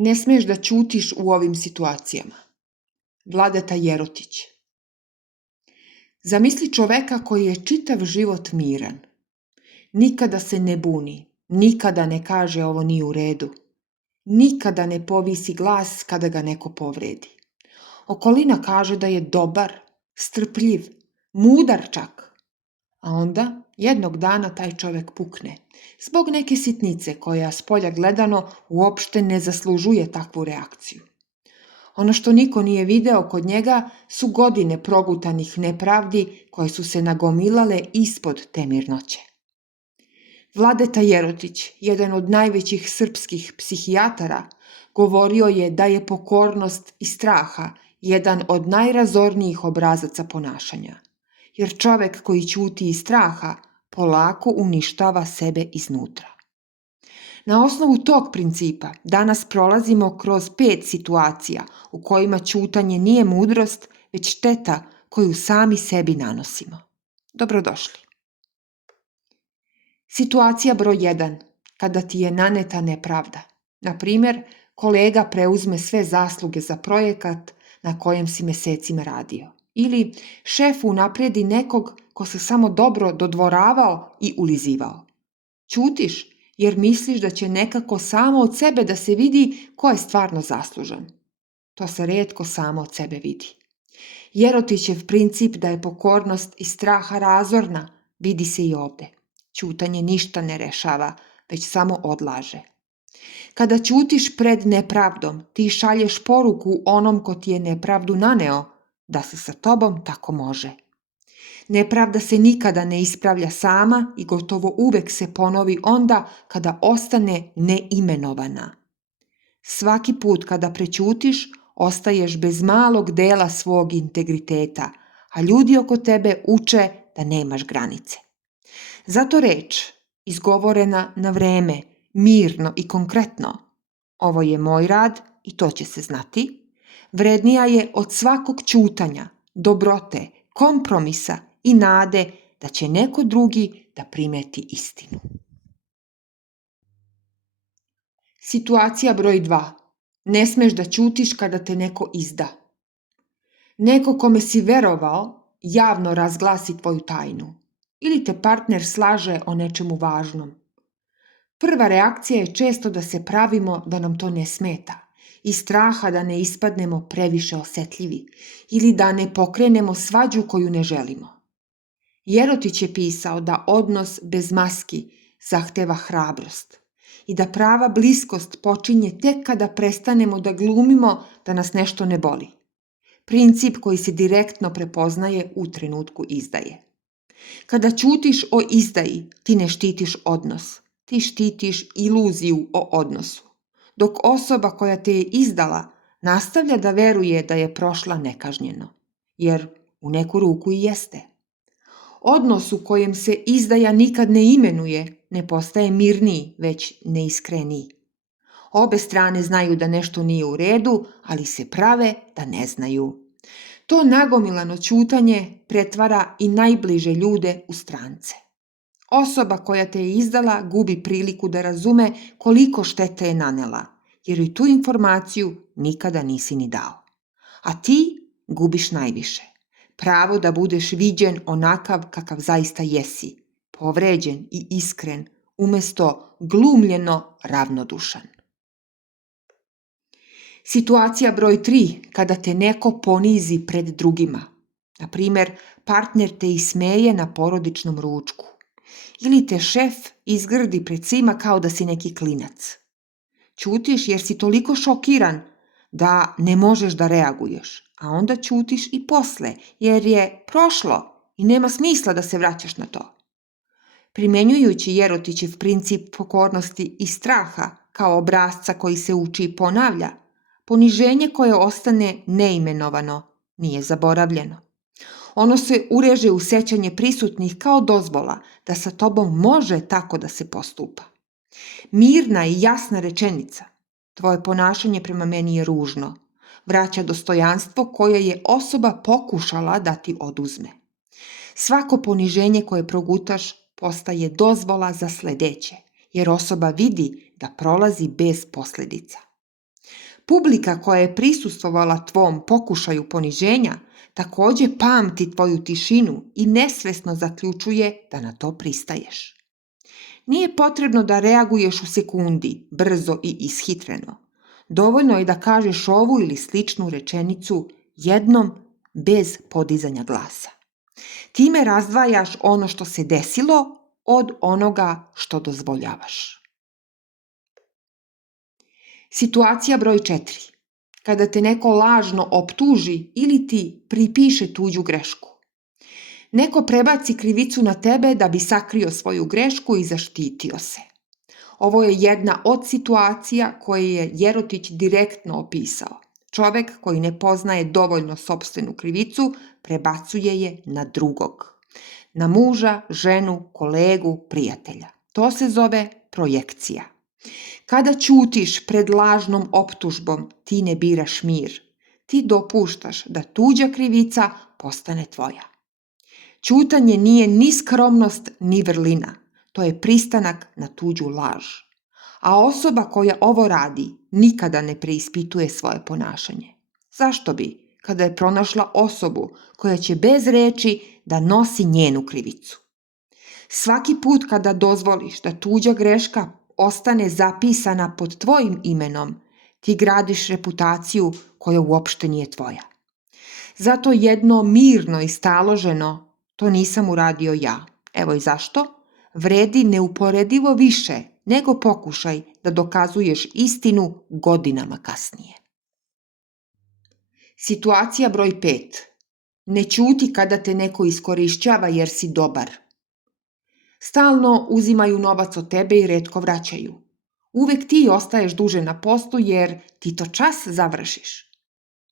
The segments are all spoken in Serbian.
Ne smiješ da ćutiš u ovim situacijama. Vladeta Jerotić. Zamisli čoveka koji je čitav život miran. Nikada se ne buni, nikada ne kaže ovo nije u redu. Nikada ne povisi glas kada ga neko povredi. Okolina kaže da je dobar, strpljiv, mudar čak. A onda jednog dana taj čovek pukne. Zbog neke sitnice koja spolja gledano uopšte ne zaslužuje takvu reakciju. Ono što niko nije video kod njega su godine progutanih nepravdi koje su se nagomilale ispod te mirnoće. Vladeta Jerotić, jedan od najvećih srpskih psihijatara, govorio je da je pokornost i straha jedan od najrazornijih obrazaca ponašanja, jer čovek koji ćuti iz straha polako uništava sebe iznutra. Na osnovu tog principa danas prolazimo kroz 5 situacija u kojima ćutanje nije mudrost, već šteta koju sami sebi nanosimo. Dobrodošli. Situacija broj 1. Kada ti je naneta nepravda. Na primjer, kolega preuzme sve zasluge za projekat na kojem si mesecima radio. Ili šef unaprijedi nekog ko se samo dobro dodvoravao i ulizivao. Ćutiš jer misliš da će nekako samo od sebe da se vidi ko je stvarno zaslužan. To se retko samo od sebe vidi. Jerotićev princip da je pokornost i straha razorna vidi se i ovde. Ćutanje ništa ne rešava, već samo odlaže. Kada ćutiš pred nepravdom, ti šalješ poruku onom ko ti je nepravdu naneo, da se sa tobom tako može. Nepravda se nikada ne ispravlja sama i gotovo uvek se ponovi onda kada ostane neimenovana. Svaki put kada prećutiš, ostaješ bez malog dela svog integriteta, a ljudi oko tebe uče da nemaš granice. Zato reč, izgovorena na vreme, mirno i konkretno, ovo je moj rad i to će se znati, vrednija je od svakog ćutanja, dobrote, kompromisa i nade da će neko drugi da primeti istinu. Situacija broj 2. Ne smeš da ćutiš kada te neko izda. Neko kome si verovao javno razglasi tvoju tajnu. Ili te partner slaže o nečemu važnom. Prva reakcija je često da se pravimo da nam to ne smeta, iz straha da ne ispadnemo previše osetljivi ili da ne pokrenemo svađu koju ne želimo. Jerotić je pisao da odnos bez maski zahteva hrabrost i da prava bliskost počinje tek kada prestanemo da glumimo da nas nešto ne boli. Princip koji se direktno prepoznaje u trenutku izdaje. Kada ćutiš o izdaji, ti ne štitiš odnos, ti štitiš iluziju o odnosu, dok osoba koja te je izdala nastavlja da veruje da je prošla nekažnjeno, jer u neku ruku i jeste. Odnos u kojem se izdaja nikad ne imenuje, ne postaje mirniji, već neiskreniji. Obe strane znaju da nešto nije u redu, ali se prave da ne znaju. To nagomilano ćutanje pretvara i najbliže ljude u strance. Osoba koja te je izdala gubi priliku da razume koliko štete je nanela, jer i tu informaciju nikada nisi ni dao. A ti gubiš najviše. Pravo da budeš viđen onakav kakav zaista jesi, povređen i iskren, umesto glumljeno ravnodušan. Situacija broj 3, kada te neko ponizi pred drugima. Na primjer, partner te ismeje na porodičnom ručku. Ili te šef izgrdi pred svima kao da si neki klinac. Ćutiš jer si toliko šokiran da ne možeš da reaguješ, a onda ćutiš i posle jer je prošlo i nema smisla da se vraćaš na to. Primenjujući Jerotićev princip pokornosti i straha kao obrasca koji se uči i ponavlja, poniženje koje ostane neimenovano nije zaboravljeno. Ono se ureže u sećanje prisutnih kao dozvola da sa tobom može tako da se postupa. Mirna i jasna rečenica, tvoje ponašanje prema meni je ružno, vraća dostojanstvo koje je osoba pokušala da ti oduzme. Svako poniženje koje progutaš postaje dozvola za sledeće, jer osoba vidi da prolazi bez posledica. Publika koja je prisustvovala tvom pokušaju poniženja također pamti tvoju tišinu i nesvesno zaključuje da na to pristaješ. Nije potrebno da reaguješ u sekundi, brzo i ishitreno. Dovoljno je da kažeš ovu ili sličnu rečenicu jednom bez podizanja glasa. Time razdvajaš ono što se desilo od onoga što dozvoljavaš. Situacija broj 4. Kada te neko lažno optuži ili ti pripiše tuđu grešku. Neko prebaci krivicu na tebe da bi sakrio svoju grešku i zaštitio se. Ovo je jedna od situacija koje je Jerotić direktno opisao. Čovek koji ne poznaje dovoljno sopstvenu krivicu prebacuje je na drugog. Na muža, ženu, kolegu, prijatelja. To se zove projekcija. Kada ćutiš pred lažnom optužbom, ti ne biraš mir. Ti dopuštaš da tuđa krivica postane tvoja. Ćutanje nije ni skromnost, ni vrlina. To je pristanak na tuđu laž. A osoba koja ovo radi nikada ne preispituje svoje ponašanje. Zašto bi, kada je pronašla osobu koja će bez reči da nosi njenu krivicu? Svaki put kada dozvoliš da tuđa greška ostane zapisana pod tvojim imenom, ti gradiš reputaciju koja uopšte nije tvoja. Zato jedno mirno i staloženo, to nisam uradio ja. Evo i zašto. Vredi neuporedivo više nego pokušaj da dokazuješ istinu godinama kasnije. Situacija broj 5. Ne ćuti kada te neko iskorišćava jer si dobar. Stalno uzimaju novac od tebe i retko vraćaju. Uvek ti ostaješ duže na poslu jer ti to čas završiš.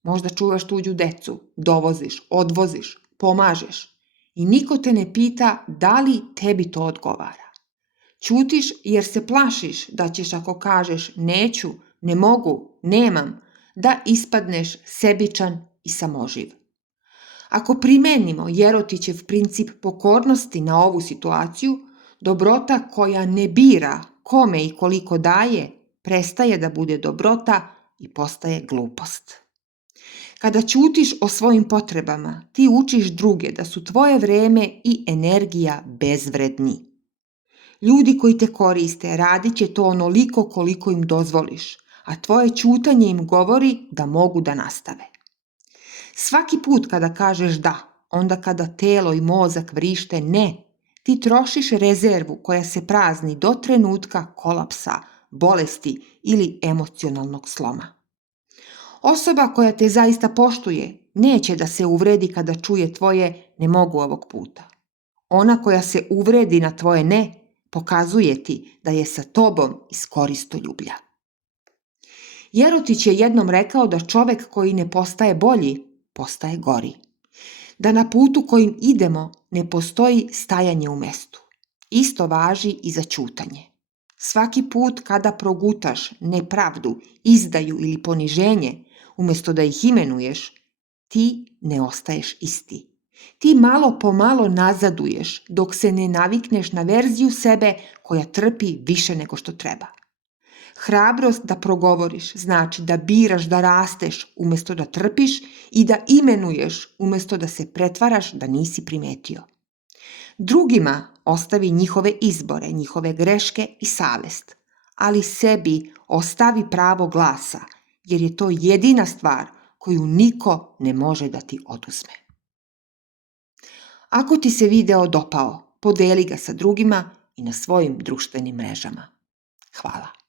Možda čuvaš tuđu decu, dovoziš, odvoziš, pomažeš i niko te ne pita da li tebi to odgovara. Ćutiš jer se plašiš da ćeš ako kažeš neću, ne mogu, nemam, da ispadneš sebičan i samoživ. Ako primenimo Jerotićev princip pokornosti na ovu situaciju, dobrota koja ne bira kome i koliko daje, prestaje da bude dobrota i postaje glupost. Kada ćutiš o svojim potrebama, ti učiš druge da su tvoje vreme i energija bezvredni. Ljudi koji te koriste radit će to onoliko koliko im dozvoliš, a tvoje ćutanje im govori da mogu da nastave. Svaki put kada kažeš da, onda kada telo i mozak vrište ne, ti trošiš rezervu koja se prazni do trenutka kolapsa, bolesti ili emocionalnog sloma. Osoba koja te zaista poštuje neće da se uvredi kada čuje tvoje ne mogu ovog puta. Ona koja se uvredi na tvoje ne, pokazuje ti da je sa tobom iz koristoljublja. Jerotić je jednom rekao da čovek koji ne postaje bolji, postaje gori. Da na putu kojim idemo ne postoji stajanje u mestu. Isto važi i za ćutanje. Svaki put kada progutaš nepravdu, izdaju ili poniženje, umjesto da ih imenuješ, ti ne ostaješ isti. Ti malo po malo nazaduješ dok se ne navikneš na verziju sebe koja trpi više nego što treba. Hrabrost da progovoriš znači da biraš da rasteš umjesto da trpiš i da imenuješ umjesto da se pretvaraš da nisi primetio. Drugima ostavi njihove izbore, njihove greške i savest, ali sebi ostavi pravo glasa, jer je to jedina stvar koju niko ne može da ti oduzme. Ako ti se video dopao, podeli ga sa drugima i na svojim društvenim mrežama. Hvala.